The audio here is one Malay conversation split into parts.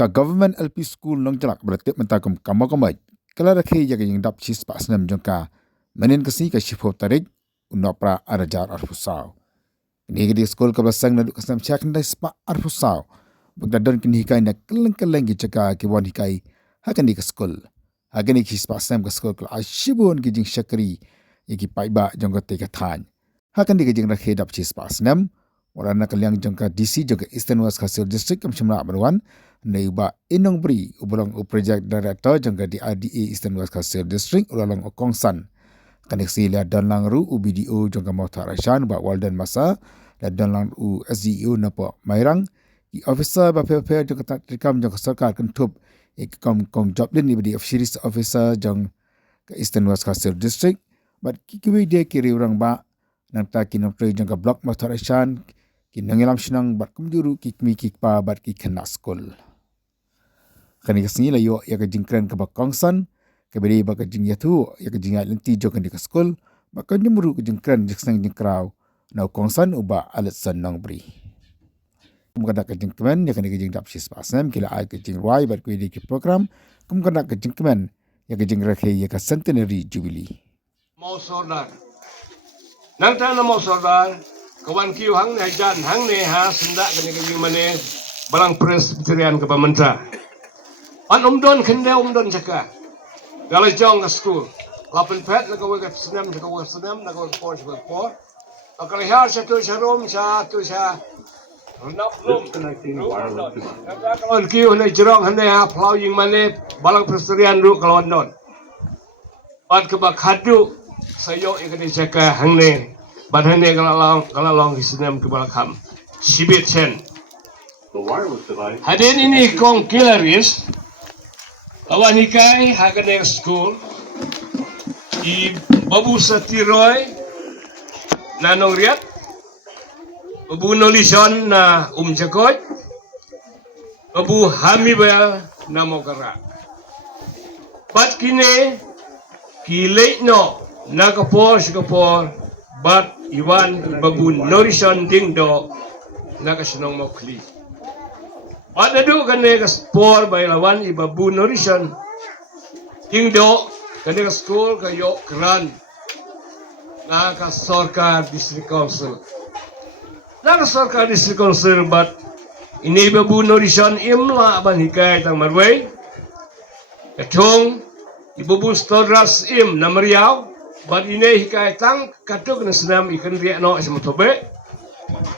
ka government LP school nong jalak berarti mentakum kamu kala rakhe jaga yang dap chis pasnam jongka menin kasi ka shifo tarik unopra arajar arfusau ni gidi school ka basang na kasam chaknda spa arfusau bagdadon kini hikai na keleng gi jaka ki wan hikai hakan di ka school hakan di chis pasnam ka school ka ashibun gi jing shakri yaki paiba jongka te ka than hakan di jing rakhe dap chis pasnam warana kalyang jongka DC jongka Eastern West Khasir District kamshimra Amarwan Naiba Inong Bri ubulang project director jangka di RDA Eastern West Khasir District ulalong Okongsan kaneksi lihat dan langru UBDO jangka Mautar Rashan ba Walden Masa dan langru SDU napa Mairang di officer ba PPR jangka tak rekam jangka sarkar kentup ikam kong job din di office officer jang ke Eastern West Khasir District bat kiwi dia kiri orang ba nang tak kinopre jangka block Mautar Rashan kinangilam sinang bat kumjuru kikmi kikpa bat kikena school kani kasni la yo ya ka jingkran ka bakongsan ka beri ba ka jing yatu ya ka jingat lenti jo kan di ka school ba ka nyumru ka jingkran jiksang jingkraw na kongsan uba alatsan nang beri kumkada ka jingkmen ya kan ka jing dap sis pasam kila ai ka jing roi bat ku di ki program kumkada ka jingkmen ya ka jing rakhe ya ka centenary jubilee mau sordar nang ta na mau sordar kawan kiu hang ne jan hang ne ha senda kene ke mane balang presbyterian ke pamantra an umdon kende umdon jaka galai jong ke school lapen pet na kawe ke senam na kawe por por akal har satu sharom satu sha nap rum kawan kiu ne jerong hande ha plau ying mane balang presbyterian ru kalon don an ke bakhadu sayo ikene jaka hang ne Badan dia kalau long Islam ke belakang, sibit sen. Hadirin ini kong kilaris, awan hikai hagan yang school, I babu satiroy, na nongriat, babu nolison na jakoy, babu hamibel na mogara. Bat kini kilek no na kapor bat Iwan babu norison dingdo nakasinong mokli. Ada do kane ka sport by lawan ibabu norison dingdo kane ka school kayo kran naka Sorkar District Council. Naka Sorkar District Council bat ini babu norison imla ban hikay tang marway. Kachong ibabu stodras im na Mariaw. Bat ini hikai tang katuk na senam ikan riak no sama tobe.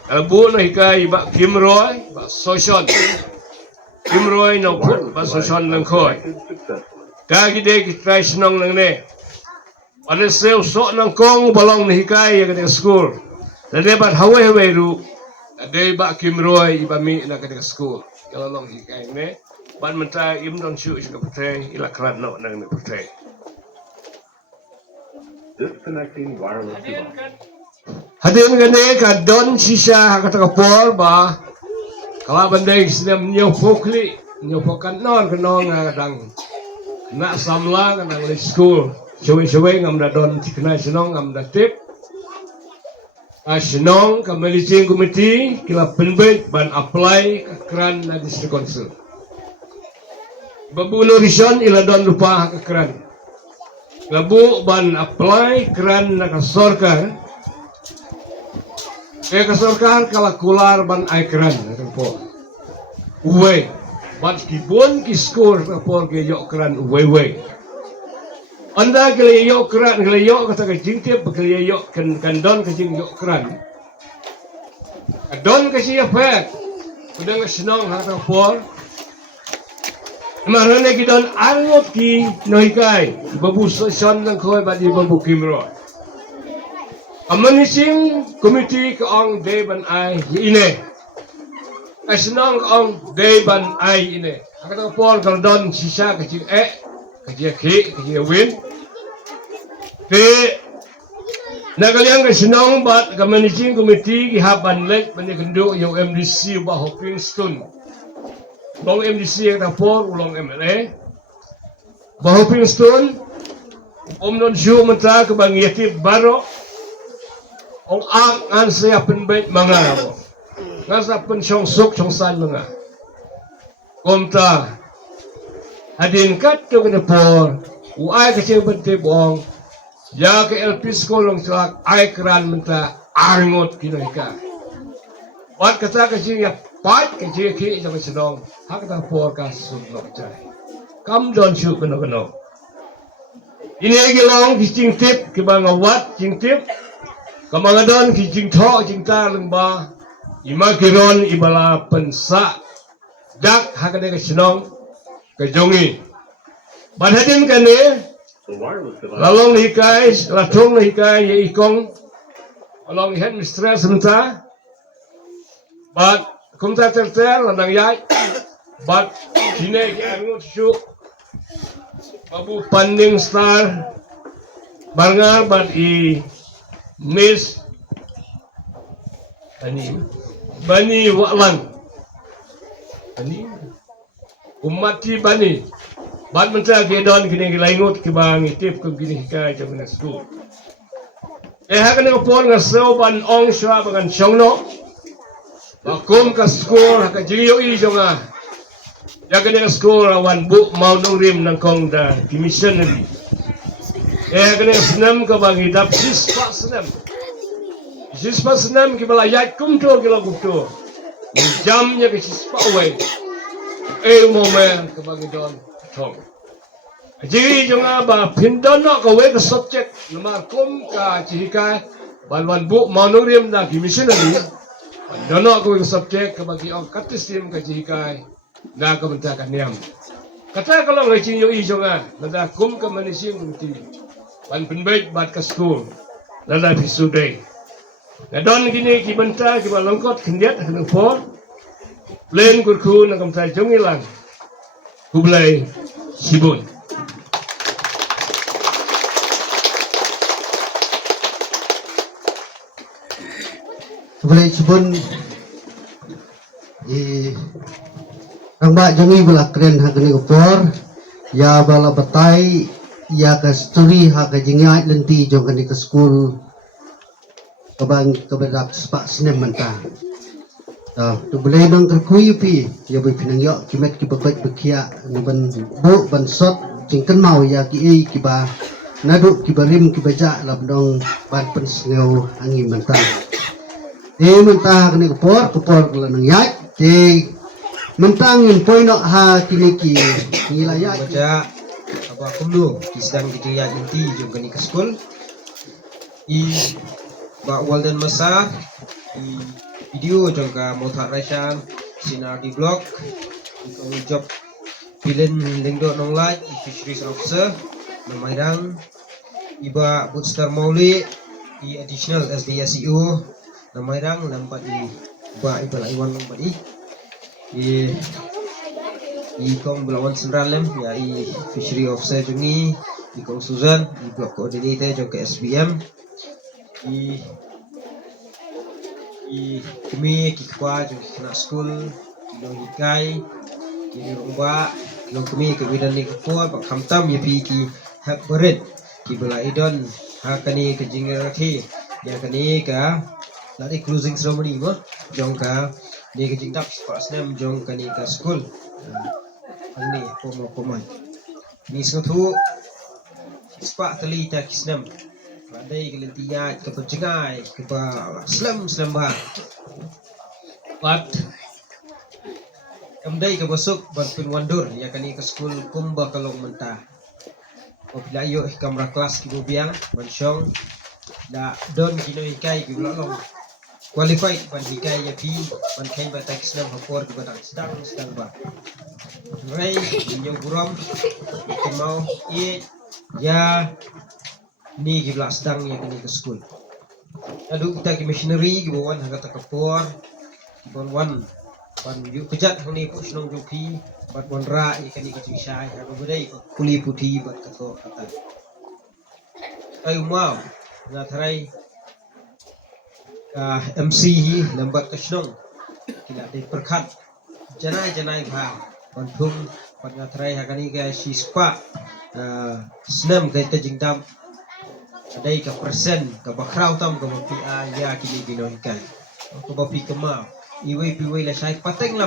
Albu na hikai ba Kimroy ba Soshon. Kimroy no put ba Soshon lang koy. Kagi de kitray senong lang ne. Ane sew sok nang kong balong na hikai ya kadang school. Dade bat hawai ru. Dade ba Kimroy iba mi na kadang school. Kalau long hikai ne. Bat mentah im dong syu juga putray ilakran no nang ne putray. Disconnecting wireless device. Hadirin gani ka don sisa kata kapor ba kala bandai sedang nyopokli nyopokan non kenong kadang nak samla kadang di school cuai ngam da don tikna senong ngam da tip senong ka managing committee kila penbet ban apply ka kran na district council babu norison ila don lupa ka kran labu ban apply kran na ka Sorkar ka Sorkar kala kular ban ay kran na po uwe ban kibon ki score ka po ke yo kran uwe anda kali yo kran kali yo kata ka jingtip kali yo kan don ka jing yo kran don ka siya pek kudang senong ha ka po Marane kita angot ki noikai babu Soshon lang koy ba di babu Kimroy. Amanising committee ka ang Deban ay ine. Asinong ang Deban ay ine. Akata Paul kaldon sisa kecil kecil win. Te nagaliang kasinong bat kamanising committee gihaban lek panikendo yung MDC ba Hopkinston. Long MDC yang dapur ulang MLA bahu Pingston non siu mentah ke bang Yatib Baro ong ang an saya penbait manga ngan sa pen chong sok chong san manga komta hadin kat tu kena por uai kecil bente bong ya ke LP school long celak ai keran menta arngot kinoika wat kata kecil ya pat kecil ki jangan senong hak ta por ka sun nok cai kam don chu keno ini gelong kicing tip ke bang wat cing tip kamangadon kicing tho cing ta lengba ima kiron ibala pensa dak hak ka senong ke jongi ban hadin kane The wireless device lalong hikai latung hikai ye ikong along head mistress sebentar but kumta tertel landang yai but kine ke angut syu babu panding star barngar but I miss bani walan bani umati bani Bat mentah gedon kini laingut ke bang itip ke kini hikai jam kena school. Hak ni upon ngasau ban ong shwa bangan shongno. Bakum ke school hak jio I jonga. Ya kena school awan bu mau nungrim nangkong da di missionary. Hak ni senam ke bang idap sispa senam. Sispa senam ke balayat kumto ke laguto. Jamnya ke sispa away. Momen ke bang idon. Jadi jangan ba pindon nak kau ke subjek nomor kum ka cikai balwan bu manurim na missionary dono kau ke subjek ke bagi orang katistim ka cikai na ka bentakan niam kata kalau ngai cing yo I jangan nada kum ka manising kunti ban penbaik bat ka school nada pisudai don gini ki benta ki balongkot kendiat henang po len kurku na kam tai jongilan Kublai Sibun. Kublai Sibun ang ba jangi bala keren hagani upor ya bala batai ya ka story ha ka jingat lenti jong kani ke school kabang kabedak spa sinem manta. Tu boleh nang terkui pi ya boleh pinang yok kimet ki babat bekia ban bu ban sot cingkan mau ya ki ki ba nadu ki barim ki baja lam dong ban pen sneu angin mentah mentah kini kupor la nang yak te mentang in poin ha kini ki ngilaya baca apa kumlu ki sedang gitu ya inti jom kani ke school ba walden masa video jangka mothak raisan sinar di blog ikong job pilin lingdo nonglaj fisheries officer namairang iba booster mauli additional SDSEO namairang nampak ba iba iwan nampak ikong belawan senralem ya fishery officer jungi ikong Susan blog coordinator jangka SBM kami kikwa jung kena school kilo hikai kini rumba kilo kami ke bidan ni kepua pak kamtam ya pi ki hak berit ki bela idon hakani ke jingir ki ya kani ka lari closing ceremony mo jong ka ni ke jingdap pak snem jong kani ka school ani pomo ni satu spa tali ta kisnem Padai kelentia ke pencengai ke slam bah. Pat kamdai ke besok bantuan wandur ya kani ke school kumba kalong mentah. Apabila ayo kamera kelas ki biang bansyong da don kino ikai ki long qualified ban ikai ya pi ban kain batak senam hapor ki batak sedang ba. Rai nyong buram mau ya ni gibla sedang yang ini ke school. Adu kita ke missionary gibawan haga takapor gibawan ban yu kejat ni pusnong joki bat wan ra ikan ikan syai haga bedai kuli putih bat kato kata. Ayu mau na tharai MC lambat kasnong kila dei perkat janai ba bantum bat na tharai haga ni ga sispa senam ga jingdam adai ka persen ka bakrau tam ka mapi ya kini ginon kan ko bapi kema iwe piwe la sai pateng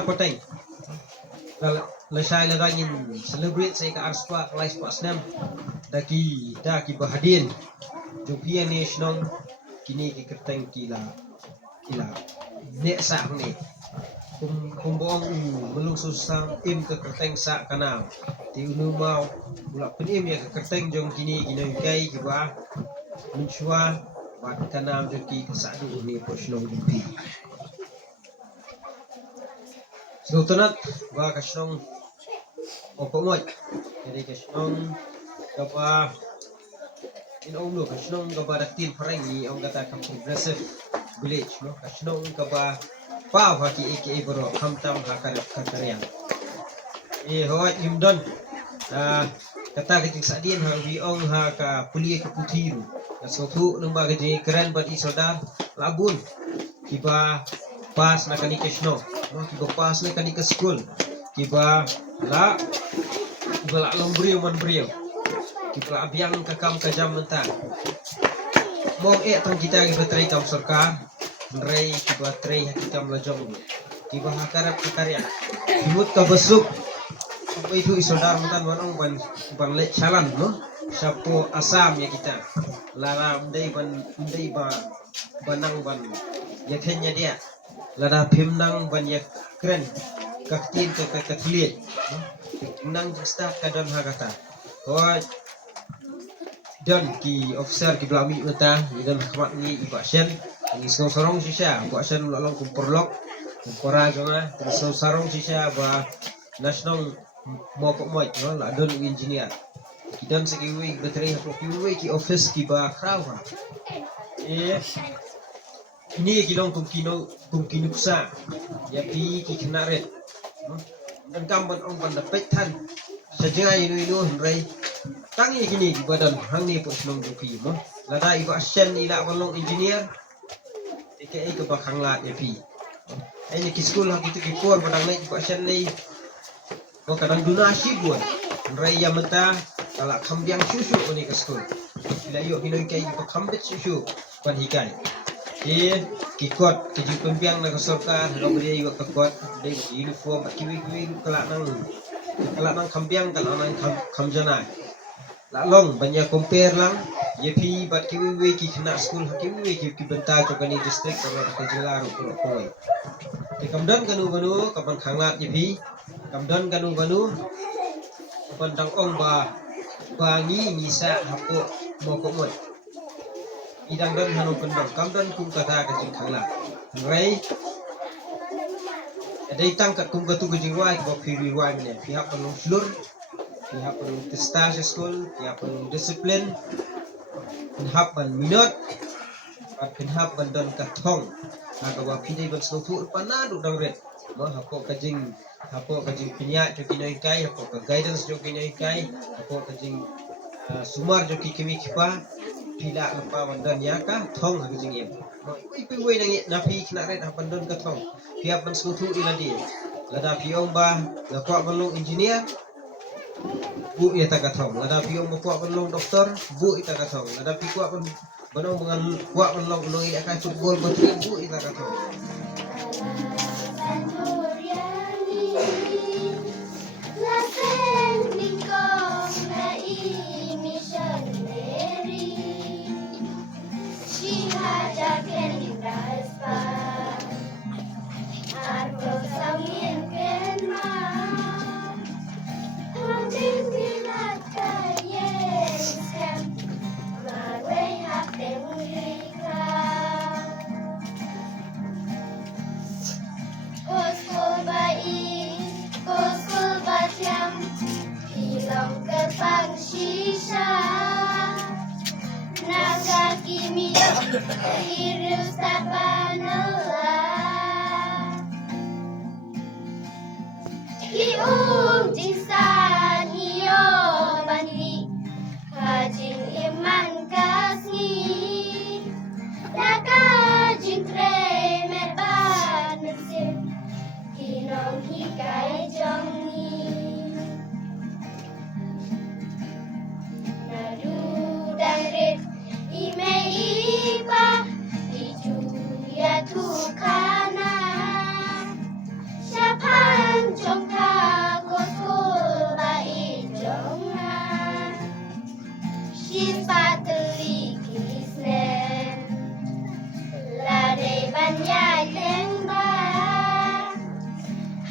lesai la rangin celebrate sai ka arspa klai spa snam daki bahadin jupia ni snong kini ki kerteng kila nek sa ni kum boong belum susah im ke kerteng sa kana ti unu mau pula penim ya ke kerteng jong kini kai ki ba menchua wat kana joki sa du ni po snong jupi Sultanat ba kasong opomot jadi kasong kapa in omlo kasong kapa daktil parangi ang kata kam progressive village no kasong kapa pa haki aka bro hamtam hakar kakarian hoat himdon kata kitik sadien ha wiong ha ka pulia ke putiru sotu nang ba gaji keren bat isodar labun kiba pas na kani kesno kiba pas na kani ke school kiba la long brio man brio kiba abiang ka kam ka jam mentang mo tong kita kiba trai kam sarkar rei kiba trai hakikam la jong kiba hakarap karya kimut ka besuk itu isodar mentan wanong ban le chalan no sapo asam ya kita lara ndai ba banang ban ya kenya dia lada phimnang ban ya kren kaktin ke kakliet nang jasta kadon hakata hoi don ki officer ki blami mata dan khmat ni ibasyen ni sorong sisa ibasyen lalong kumperlok kumpora jonga terus sarong sisa ba national mo ko mo no la don engineer kidan sekiwi betri ko kiwi ki office ki ba krawa ini kilong kumkino kusa ya pi ki kinaret dan kamban ong ban dapat tan saja inu rai tangi kini di badan hang ni po slong dupi mo lada iba asyen ila walong engineer ike ke bakang lat ya pi ini ki school ha kitu ki por badang nai iba asyen nei ko kadang donasi buat rai ya menta kala kambiang susu ni ke school ila yo kinoi kai ko kambet susu ban hikai kikot keju pembiang na kasorka lo beri iwa kekot dei uniform kiwi kelak nang kambiang kalau nang kamjana la long banyak compare lang yepi bat kiwi ki kena school kiwi ki bentar ko kani district ko ka jelaru ko koi ti kamdan kanu kapan khanglat yepi kamdan kanu kapan tang ong bangi ngisa hapo moko moi idang dan hanu kendang kamdan kum kata kecing khangla rai adai tangkat kum katu kecing wai ko piri wai ne pihak penuh slur pihak penuh testage school pihak penuh disiplin pihak ban minot pihak ban don kathong ka wa pidai ban sotu panadu dang ret mo hako kajing pinya jo kinoi kai hako ka guidance jo kinoi kai hako kajing sumar jo kiwi kipa tidak lupa bandan ya ka thong ha jing yem ipi we nang napi kna ret ha bandan ka thong piap ban sutu ila dia lada piong ba la kwa balong engineer bu ya ta ka thong lada piong ba kwa balong doktor bu ita ka thong lada pi kwa banong dengan kwa balong ila ka football ba bu ita ka thong Irus tapanela jinsan iyo bandi kajing iman kasni kajing tre merban mesin kinong hikai jongi nadu dangrit imeipa ya tukana siapang jongka pateli kisnen lade banyai lengba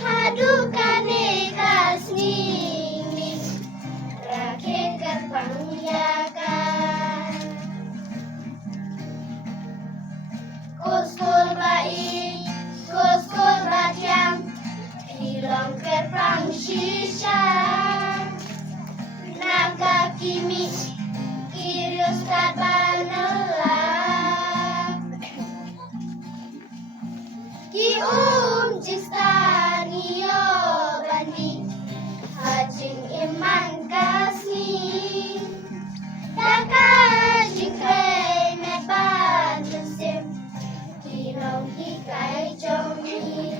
hadukane kasni rakyat kerpangyakan Kuskul baik kuskul batiang Hilong kerpang shisha Naga kimi Kirius tabanelak Ki jistani yo bandi Hajing iman kasih Daka jingkre meban musim Kinong hikai jomi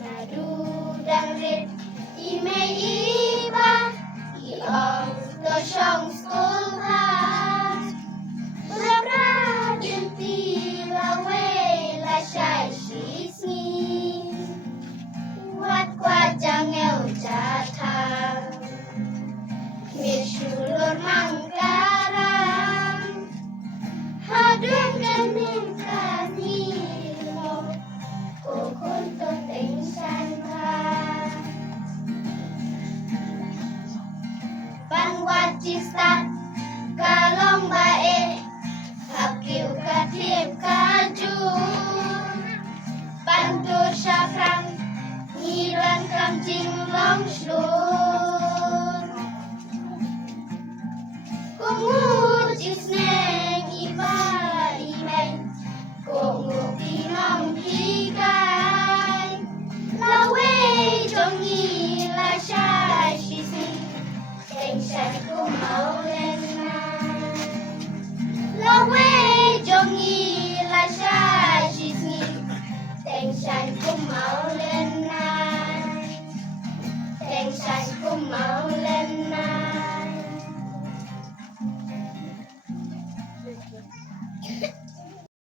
Nadu dangrit ime iba Iong tosyong school house Berabra jenti lawe la syai shisni Wat kwa jangel jatang Mishulur mangkarang Hadung ganing kanilo Kokon to ting sanha Panwat cistat kalong bae Hakiu katip kaju Pantur syafrang Nilan kam jing long shlu